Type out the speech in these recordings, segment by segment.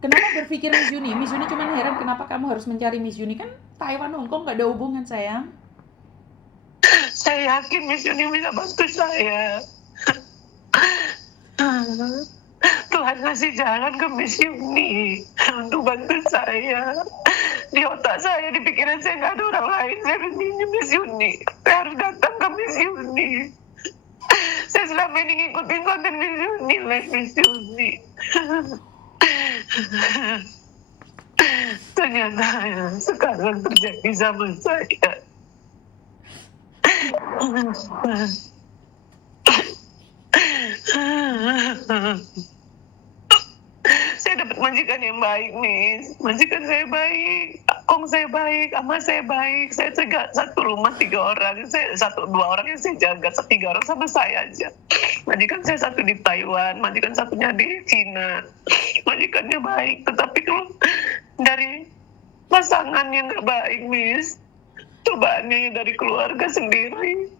Kenapa berpikir Miss Yuni? Miss Yuni cuma heran kenapa kamu harus mencari Miss Yuni, kan Taiwan Hong Kong gak ada hubungan sayang. Saya yakin Miss Yuni bisa bantu saya. Tuhan ngasih jalan ke Miss Yuni untuk bantu saya. Di otak saya, di pikiran saya nggak ada orang lain. Saya pinginnya Miss Yuni. Saya harus datang ke Miss Yuni. Saya selama ini ngikutin konten Miss Yuni, like Miss Yuni. Ternyata ya, sekarang terjadi sama saya. Saya dapat majikan yang baik, Miss. Majikan saya baik, kong saya baik, ama saya baik. Saya jaga satu rumah 3 orang. Saya 1-2 orang yang saya jaga, 3 orang sama saya aja. Majikan saya satu di Taiwan, majikan satunya di Cina. Majikannya baik, tetapi kalau dari pasangan yang nggak baik, Miss, cobaannya dari keluarga sendiri.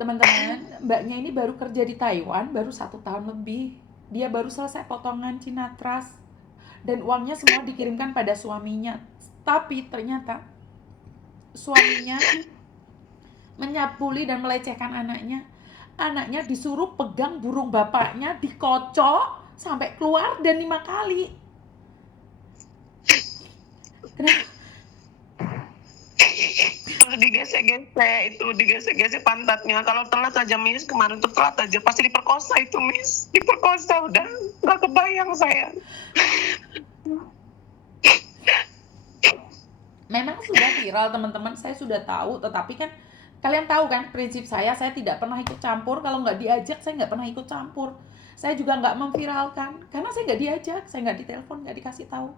Teman-teman, mbaknya ini baru kerja di Taiwan baru 1 tahun lebih. Dia baru selesai potongan Cina Trust dan uangnya semua dikirimkan pada suaminya. Tapi ternyata suaminya menyapuli dan melecehkan anaknya. Anaknya disuruh pegang burung bapaknya, dikocok sampai keluar dan 5 kali. Kenapa? Digesek-gesek pantatnya. Kalau telat aja, Miss, kemarin tuh telat aja pasti diperkosa itu, Miss. Diperkosa udah nggak kebayang saya. Memang sudah viral teman-teman, saya sudah tahu, tetapi kan kalian tahu kan prinsip saya tidak pernah ikut campur. Kalau nggak diajak saya nggak pernah ikut campur. Saya juga nggak memviralkan karena saya nggak diajak, saya nggak ditelepon, nggak dikasih tahu.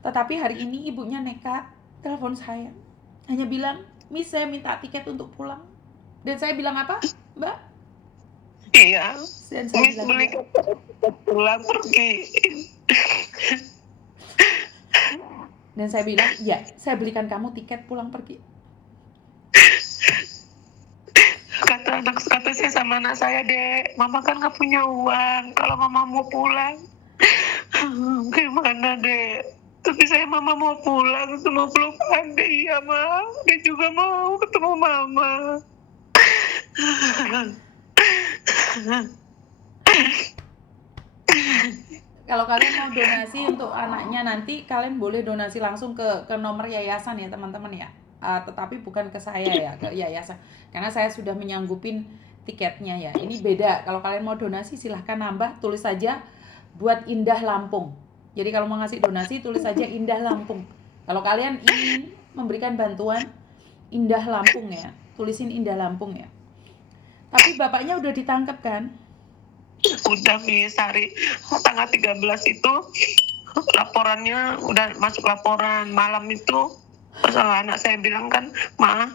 Tetapi hari ini ibunya nekat telepon saya, hanya bilang, Miss saya minta tiket untuk pulang. Dan saya bilang apa, Mbak? Iya, Dan saya Miss bilang beli iya. pulang pergi. Dan saya bilang, ya, saya belikan kamu tiket pulang pergi. Kata saya sama anak saya, Dek, Mama kan nggak punya uang. Kalau Mama mau pulang, gimana, Dek? Tapi saya Mama mau pulang, mau peluk Ade. Iya, Ma. Dia juga mau ketemu Mama. Kalau kalian mau donasi untuk anaknya nanti, kalian boleh donasi langsung ke nomor yayasan ya teman-teman ya. Tetapi bukan ke saya ya, ke yayasan. Karena saya sudah menyanggupin tiketnya ya. Ini beda. Kalau kalian mau donasi silahkan nambah, tulis saja buat Indah Lampung. Jadi kalau mau ngasih donasi tulis saja Indah Lampung. Kalau kalian ingin memberikan bantuan Indah Lampung ya, tulisin Indah Lampung ya. Tapi bapaknya udah ditangkap kan? Udah, Miss, hari tanggal 13 itu laporannya udah masuk laporan. Malam itu anak saya bilang kan, Ma,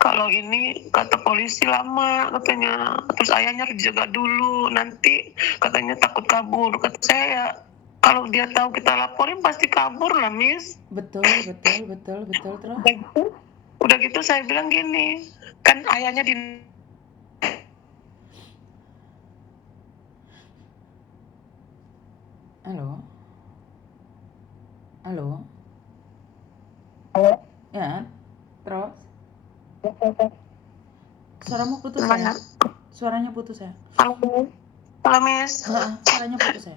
kalau ini kata polisi lama katanya, terus ayahnya harus dijaga dulu, nanti katanya takut kabur. Kata saya, kalau dia tahu kita laporin pasti kabur lah, Miss. Betul terus. Udah gitu saya bilang gini, kan ayahnya di Halo. Halo. Halo. Ya. Terus suaramu putus Mana? ya? Suaranya putus ya? Halo, halo, Miss. Suaranya putus ya?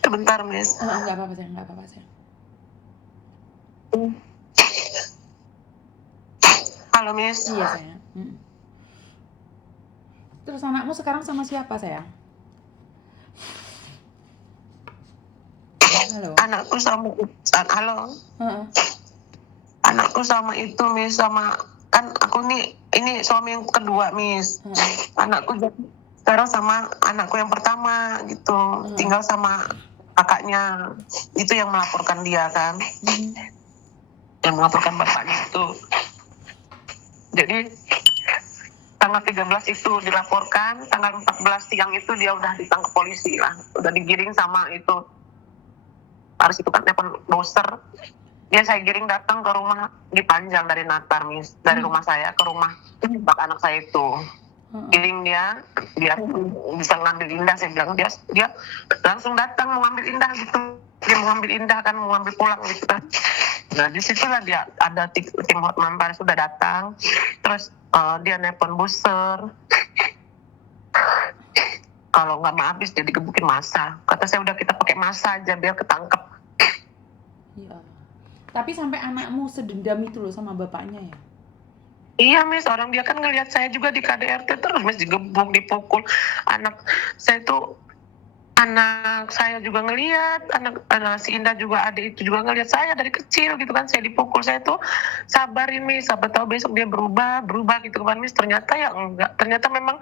Sebentar, Miss. Enggak apa-apa saya. Halo, Miss. Iya sayang. Terus anakmu sekarang sama siapa sayang? Halo. Anakku sama halo. Heeh. Anakku sama itu, Miss, sama kan aku nih ini suami yang kedua, Miss. Anakku sekarang sama anakku yang pertama gitu, tinggal sama kakaknya itu yang melaporkan dia kan, yang melaporkan bapaknya itu. Jadi tanggal 13 itu dilaporkan, tanggal 14 siang itu dia udah ditangkap polisi lah, udah digiring sama itu harus itu kan telepon doser, dia saya giring datang ke rumah di Panjang dari Natar, Miss. Dari rumah saya ke rumah tempat anak saya itu. Giring dia bisa ngambil Indah, saya bilang. Dia langsung datang mau ngambil Indah gitu. Dia mau ngambil Indah kan, mau ngambil pulang gitu kan. Nah disitulah dia ada tim Hotman Paris sudah datang. Terus dia nelpon booster. Kalau nggak mau habis dia digebukin massa. Kata saya udah kita pakai massa aja biar ketangkep. Ya. Tapi sampai anakmu sedendam itu loh sama bapaknya ya? Iya, Miss, orang dia kan ngelihat saya juga di KDRT terus, Miss, digebuk, dipukul. Anak saya juga ngelihat, anak si Indah juga, adik itu juga ngelihat saya dari kecil gitu kan, saya dipukul. Saya tuh sabarin, Miss, siapa tahu besok dia berubah gitu kan, Miss. Ternyata ya enggak, ternyata memang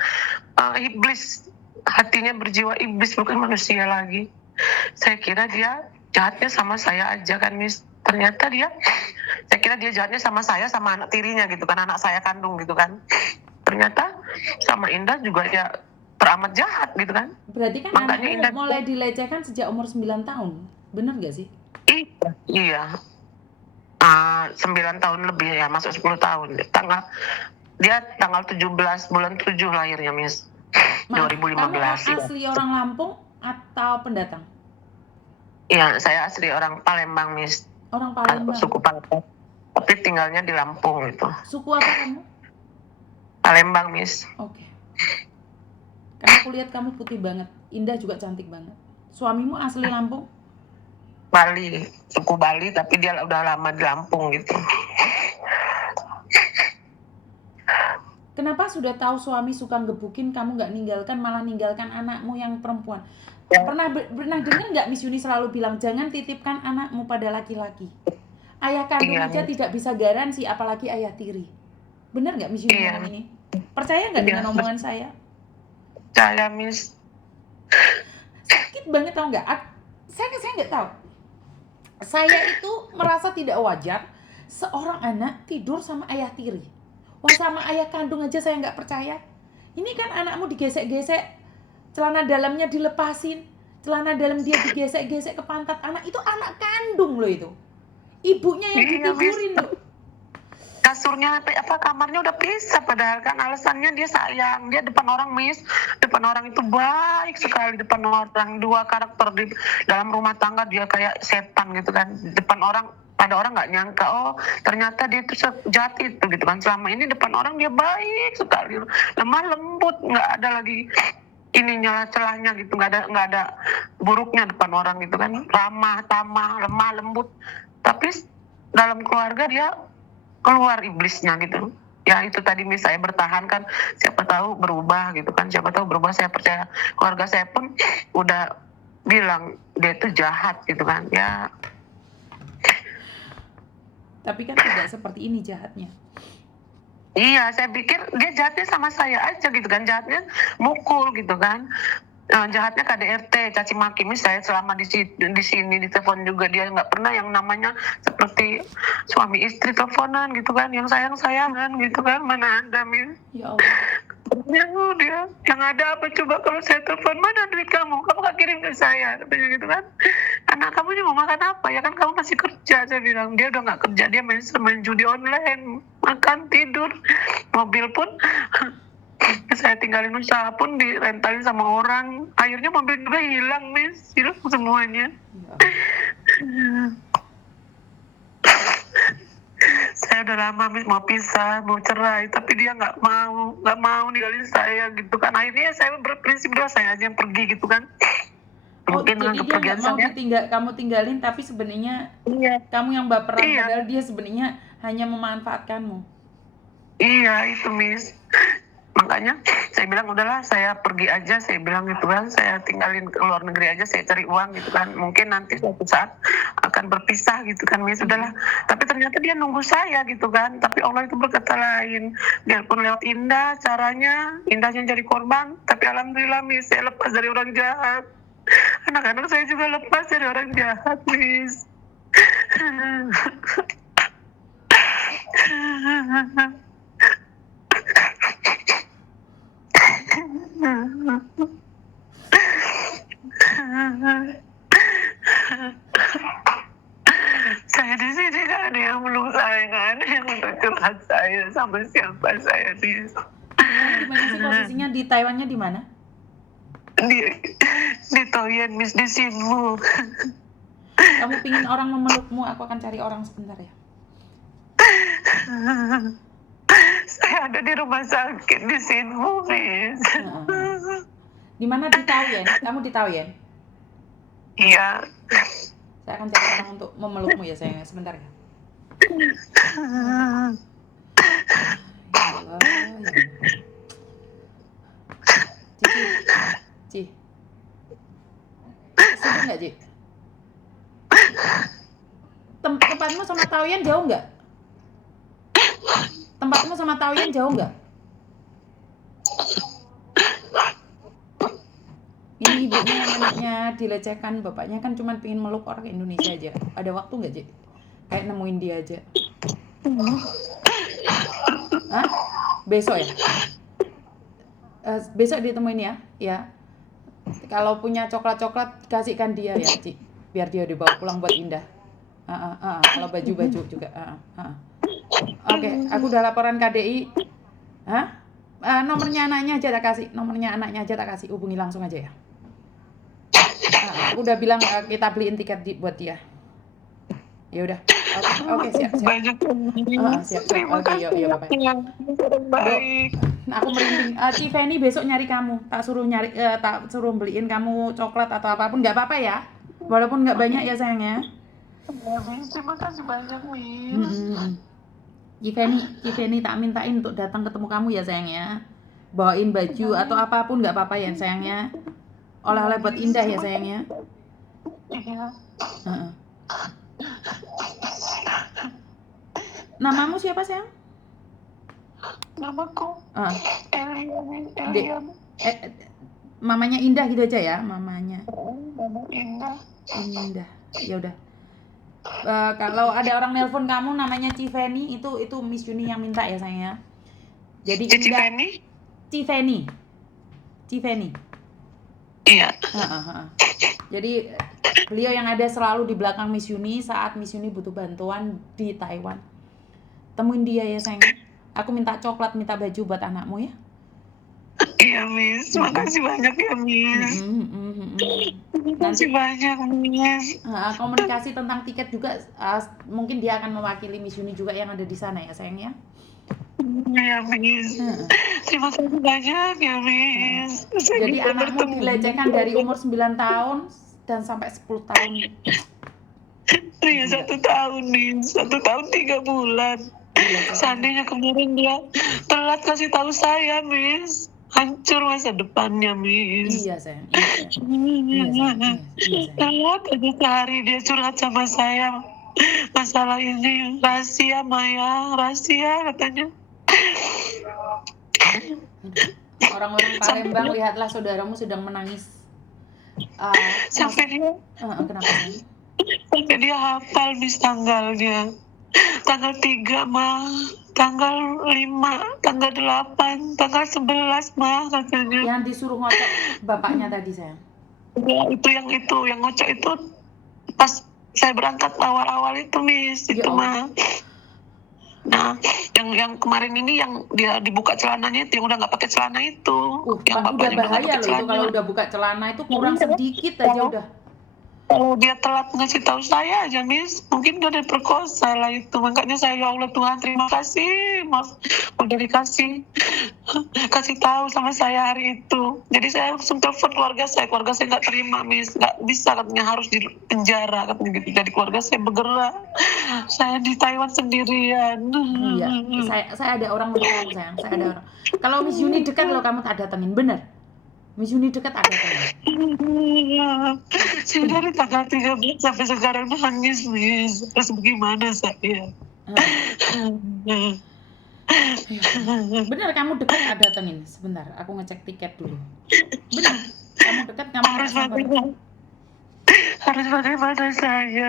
iblis, hatinya berjiwa iblis, bukan manusia lagi. Saya kira dia jahatnya sama saya aja kan, Miss. Ternyata saya kira dia jahatnya sama saya, sama anak tirinya gitu kan, anak saya kandung gitu kan. Ternyata sama Indah juga ya teramat jahat gitu kan. Berarti kan makanya anakmu Indah mulai dilecehkan sejak umur 9 tahun, bener gak sih? Iya. 9 tahun lebih ya, masuk 10 tahun. Dia tanggal 17 bulan 7 lahirnya, Miss. Maaf, 2015. kamu asli orang Lampung atau pendatang? Iya, saya asli orang Palembang, Miss. Orang Palembang. Suku Palembang. Tapi tinggalnya di Lampung itu. Suku apa kamu? Palembang, Miss. Oke. Karena aku lihat kamu putih banget, Indah juga cantik banget. Suamimu asli Lampung? Bali, suku Bali, tapi dia udah lama di Lampung gitu. Kenapa sudah tahu suami suka gebukin, kamu nggak ninggalkan, malah ninggalkan anakmu yang perempuan? Ya. Pernah dengar nggak Miss Yuni selalu bilang, jangan titipkan anakmu pada laki-laki. Ayah kandung aja tidak bisa garansi, apalagi ayah tiri. Benar nggak Miss Yuni ngomong ini? Percaya nggak dengan omongan saya? Percaya, Miss. Sakit banget, tau nggak? Saya nggak tahu. Saya itu merasa tidak wajar seorang anak tidur sama ayah tiri. Wah, sama ayah kandung aja saya nggak percaya. Ini kan anakmu digesek-gesek, celana dalamnya dilepasin, celana dalam dia digesek-gesek ke pantat anak. Itu anak kandung loh itu. Ibunya yang ditidurin loh. Kasurnya kamarnya udah pisah, padahal kan alasannya dia sayang. Dia depan orang, Miss, depan orang itu baik sekali, depan orang. Dua karakter di dalam rumah tangga, dia kayak setan gitu kan. Depan orang, ada orang nggak nyangka, oh ternyata dia itu jahat itu gitu kan. Selama ini depan orang dia baik sekali, lemah lembut, nggak ada lagi ininya celahnya gitu, nggak ada buruknya depan orang gitu kan. Ramah, tamah, lemah lembut. Tapi dalam keluarga dia keluar iblisnya gitu. Ya itu tadi, Miss, saya bertahan kan, siapa tahu berubah gitu kan, siapa tahu berubah. Saya percaya keluarga saya pun udah bilang dia itu jahat gitu kan ya. Tapi kan tidak seperti ini jahatnya. Iya, saya pikir dia jahatnya sama saya aja gitu kan, jahatnya mukul gitu kan. Jahatnya KDRT, caci maki. Mis, saya selama di sini di telepon juga dia nggak pernah yang namanya seperti suami istri teleponan gitu kan, yang sayang-sayangan gitu kan, mana ada, Mis. Ya Allah. Ya dia yang ada apa coba kalau saya telepon, mana duit kamu gak kirim ke saya, katanya gitu kan. Anak kamu ini mau makan apa, ya kan kamu masih kerja. Saya bilang dia udah nggak kerja, dia main judi online, makan tidur, mobil pun saya tinggalin usaha pun direntalin sama orang. Akhirnya mobil juga hilang, Miss, hilang semuanya. Ya. Saya udah lama, Miss, mau pisah, mau cerai, tapi dia nggak mau ninggalin saya gitu kan. Akhirnya saya berprinsip udah saya aja yang pergi gitu kan. Mungkin jadi dia nggak mau kamu tinggalin, tapi sebenarnya kamu yang baperan, padahal dia sebenarnya hanya memanfaatkanmu. Iya itu, Miss. Makanya saya bilang udahlah, saya pergi aja, saya bilang gitu kan, saya tinggalin ke luar negeri aja, saya cari uang gitu kan, mungkin nanti suatu saat akan berpisah gitu kan, Miss. Udahlah, tapi ternyata dia nunggu saya gitu kan. Tapi Allah itu berkata lain, biarpun lewat Indah caranya, Indahnya jadi korban, tapi alhamdulillah, Miss, saya lepas dari orang jahat. Anak-anak saya juga lepas dari orang jahat, Miss. saya di sini nggak ada yang meluk saya, nggak ada yang untuk curhat saya sama siapa saya di Sekarang di mana sih posisinya, di Taiwannya di mana? di Toyen Miss, di Sinmu. Kamu pingin orang memelukmu, aku akan cari orang sebentar ya. Saya ada di rumah sakit di Sinmu, Miss. Di mana? Di Taoyuan? Kamu di Taoyuan? Iya. Saya akan cari orang untuk memelukmu ya sayang, sebentar ya. Ya Allah, ya Allah. Ci. Setuju nggak, Ci? Tempatmu sama Taoyuan jauh nggak? Tempatmu sama Taoyuan jauh nggak? Ini ibunya yang anaknya dilecehkan, bapaknya kan cuma pengen meluk orang Indonesia aja. Ada waktu nggak, Ci? Kayak nemuin dia aja. Hah? Besok ya? Besok ditemuin ya? Ya. Kalau punya coklat-coklat, kasihkan dia ya, Ci. Biar dia dibawa pulang buat Indah. Kalau baju-baju juga. Oke, aku udah laporan KDI. Hah? Nomornya anaknya aja tak kasih. Nomornya anaknya aja tak kasih. Hubungi langsung aja ya. Aku udah bilang kita beliin tiket buat dia. Ya udah. Oke, siap. Banyak Siap. Terima Oke, kasih. yuk, Bapak. Baik. Aku merinding. Ci Feni besok nyari kamu. Tak suruh beliin kamu coklat atau apapun, nggak apa-apa ya. Walaupun nggak banyak ya sayangnya. Terima kasih banyak, Miss. Ci Feni tak mintain untuk datang ketemu kamu ya sayangnya. Bawain baju atau apapun nggak apa-apa ya sayangnya. Oleh-oleh buat Indah ya sayangnya. Iya. Namamu siapa sayang? Namaku Elian. Mamanya Indah gitu aja ya, mamanya. Indah. Ya udah. Kalau ada orang nelpon kamu namanya Cifeni, itu Miss Juni yang minta ya sayangnya. Jadi Indah. Cifeni. Iya. Jadi beliau yang ada selalu di belakang Miss Yuni saat Miss Yuni butuh bantuan di Taiwan. Temuin dia ya sayang. Aku minta coklat, minta baju buat anakmu ya. Iya, Miss. Makasih banyak ya, Miss. Makasih banyak, Miss. Komunikasi tentang tiket juga, mungkin dia akan mewakili Miss Yuni juga yang ada di sana ya sayang ya. Ya, Miss. Terima kasih banyak ya, Miss. Jadi anakmu dilecehkan dari umur 9 tahun dan sampai 10 tahun. Iya, 1 tahun, Miss. 1 tahun 3 bulan. Seandainya kemarin dia telat kasih tahu saya, Miss, hancur masa depannya, Miss. Iya sayang. Telat aja sehari dia curhat sama saya. Masalah ini rahasia, Maya, rahasia katanya. Orang-orang Palembang, lihatlah saudaramu sedang menangis. Sampai dia kenapa sayang? Sampai dia hafal Miss tanggalnya. Tanggal 3 mah, tanggal 5, tanggal 8, tanggal 11 mah katanya. Yang disuruh ngocok bapaknya tadi sayang. Ya, yang ngocok itu pas saya berangkat awal-awal itu, Miss, itu mah. Nah, yang kemarin ini yang dia dibuka celananya itu, yang udah nggak pakai celana itu. Yang bapaknya udah bahaya loh itu kalau udah buka celana itu kurang sedikit aja udah. Kalau dia telat ngasih tahu saya aja, Miss, mungkin udah diperkosa lah itu. Makanya saya, ya Allah Tuhan, terima kasih, maaf udah kasih tahu sama saya hari itu. Jadi saya langsung telepon keluarga saya nggak terima, Miss, nggak bisa katanya, harus di penjara katanya gitu. Jadi keluarga saya bergerak, saya di Taiwan sendirian. Iya, saya ada orang untuk kamu sayang, saya ada orang. Kalau Miss Yuni dekat loh kamu tak datengin, bener. Miss Yuni dekat ada teman. Saya dari tanggal 13 sampai sekarang nangis, Miss. Terus bagaimana saya? Bener kamu dekat ada datengin. Sebentar, aku ngecek tiket dulu. Bener, kamu dekat kamu harus bagaimana saya?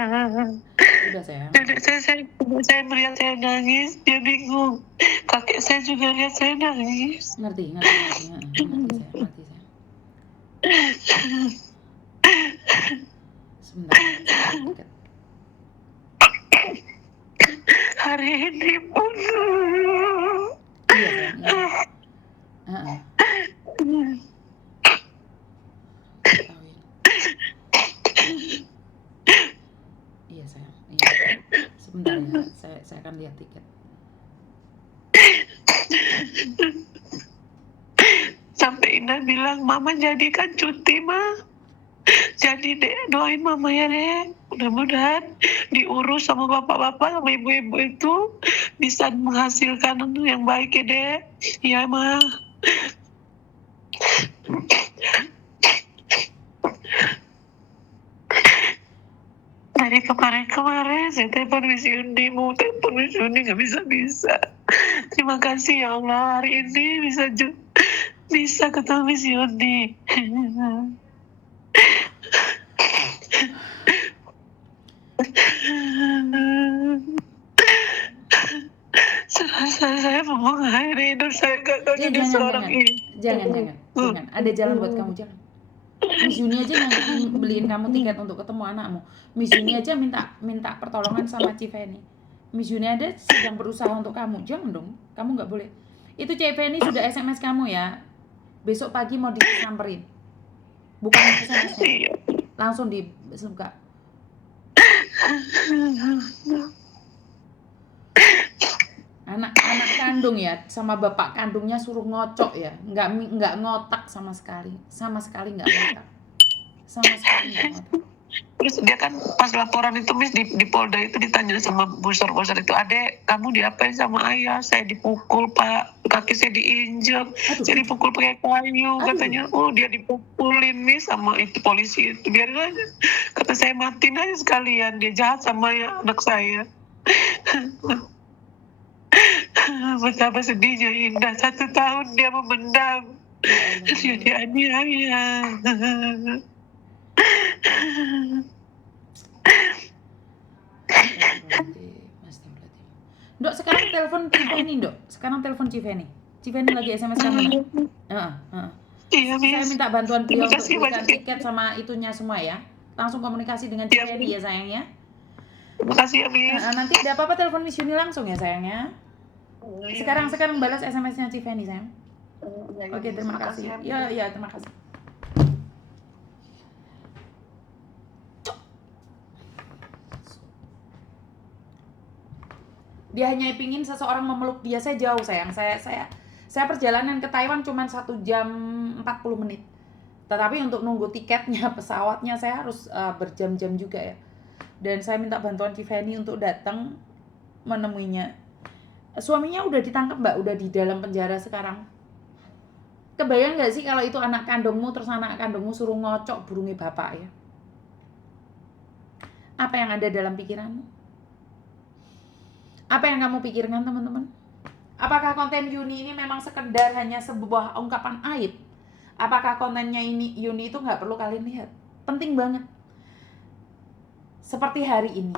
Udah sayang. Nenek saya melihat saya nangis, dia bingung. Kakek saya juga lihat saya nangis. Ngerti saya. Sebentar. hari ini pun. Iya sayang, iya. Heeh. Ketahuin. Iya sayang, iya. Sebentar ya, saya akan lihat tiket. Sampai Indah bilang, mama jadikan cuti mah. Jadi dek, doain mama ya dek. Mudah-mudahan diurus sama bapak-bapak sama ibu-ibu itu bisa menghasilkan yang baik ya dek. Iya mah. Dari kemarin saya telepon Miss Yundi, mau telepon Miss Yundi nggak bisa. Terima kasih ya Allah, hari ini bisa ketemu Miss Yundi. Saya mau mengakhiri hidup saya gak tahu jadi seorang ibu. Jangan. Ada jalan buat kamu, jangan. Miss Yuni aja yang beliin kamu tiket untuk ketemu anakmu. Miss Yuni aja minta pertolongan sama Civeni. Miss Yuni ada sedang berusaha untuk kamu. Jangan dong, kamu nggak boleh. Itu Civeni sudah SMS kamu ya. Besok pagi mau disamperin. Bukan SMS-nya. Langsung dibuka. Anak kandung ya, sama bapak kandungnya suruh ngocok ya, nggak ngotak sama sekali nggak ngotak, sama sekali nggak ngotak. Terus dia kan pas laporan itu Miss di Polda itu ditanya sama bosor itu, adek kamu diapain sama ayah? Saya dipukul pak, kaki saya diinjek, saya dipukul pakai kayu. Katanya oh dia dipukulin nih sama itu polisi itu, biarin aja, kata saya matiin aja sekalian, dia jahat sama anak saya. Betapa sedihnya Indah, 1 tahun dia memendam, dia dianiaya. Dok, sekarang telepon Civeni, Dok. Civeni lagi SMS kamu. Iya, saya minta bantuan beliau untuk berikan tiket sama itunya semua ya. Langsung komunikasi dengan Civeni ya sayang ya. Terima kasih ya, Miss. Nanti ada apa-apa telepon Miss Yuni langsung ya sayangnya. Sekarang balas SMS-nya Civeni sayang. Oke, terima kasih. Ya, terima kasih. Dia hanya pingin seseorang memeluk dia. Saya jauh sayang. Saya perjalanan ke Taiwan cuma 1 jam 40 menit. Tetapi untuk nunggu tiketnya, pesawatnya saya harus berjam-jam juga ya. Dan saya minta bantuan Civeni untuk datang menemuinya. Suaminya udah ditangkap Mbak, udah di dalam penjara sekarang. Kebayang gak sih kalau itu anak kandungmu, terus anak kandungmu suruh ngocok burungnya bapak ya? Apa yang ada dalam pikiranmu? Apa yang kamu pikirkan teman-teman? Apakah konten Yuni ini memang sekedar hanya sebuah ungkapan aib? Apakah kontennya ini Yuni itu gak perlu kalian lihat? Penting banget. Seperti hari ini,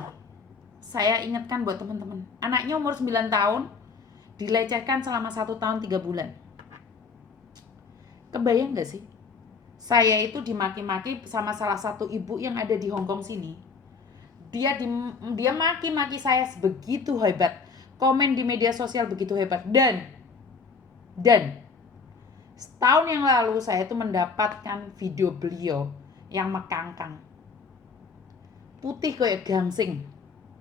saya ingatkan buat teman-teman. Anaknya umur 9 tahun, dilecehkan selama 1 tahun 3 bulan. Kebayang gak sih? Saya itu dimaki-maki sama salah satu ibu yang ada di Hong Kong sini. Dia maki-maki saya begitu hebat. Komen di media sosial begitu hebat. Dan setahun yang lalu saya itu mendapatkan video beliau yang mekangkang. Putih kayak gangsing.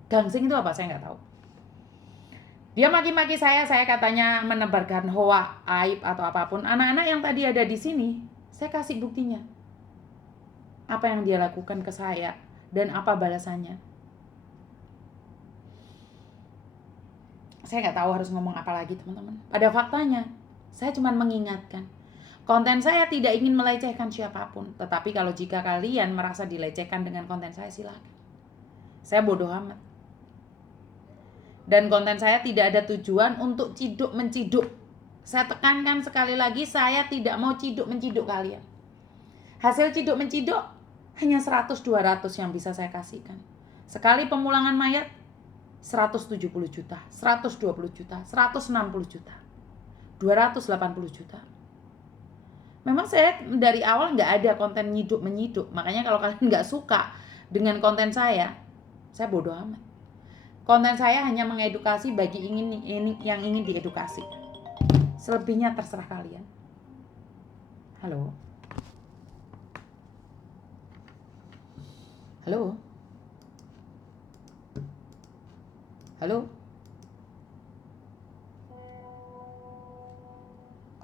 Gangsing itu apa? Saya nggak tahu. Dia maki-maki saya katanya menebarkan hoak, aib atau apapun. Anak-anak yang tadi ada di sini, saya kasih buktinya. Apa yang dia lakukan ke saya dan apa balasannya. Saya nggak tahu harus ngomong apa lagi teman-teman. Pada faktanya, saya cuma mengingatkan. Konten saya tidak ingin melecehkan siapapun. Tetapi kalau jika kalian merasa dilecehkan dengan konten saya, silakan. Saya bodoh amat. Dan konten saya tidak ada tujuan untuk ciduk-menciduk. Saya tekankan sekali lagi, saya tidak mau ciduk-menciduk kalian. Hasil ciduk-menciduk hanya 100-200 yang bisa saya kasihkan. Sekali pemulangan mayat, 170 juta, 120 juta, 160 juta, 280 juta. Memang saya dari awal nggak ada konten nyiduk-menyiduk. Makanya kalau kalian nggak suka dengan konten saya bodoh amat. Konten saya hanya mengedukasi bagi yang ingin diedukasi. Selebihnya terserah kalian. Halo. Halo. Halo.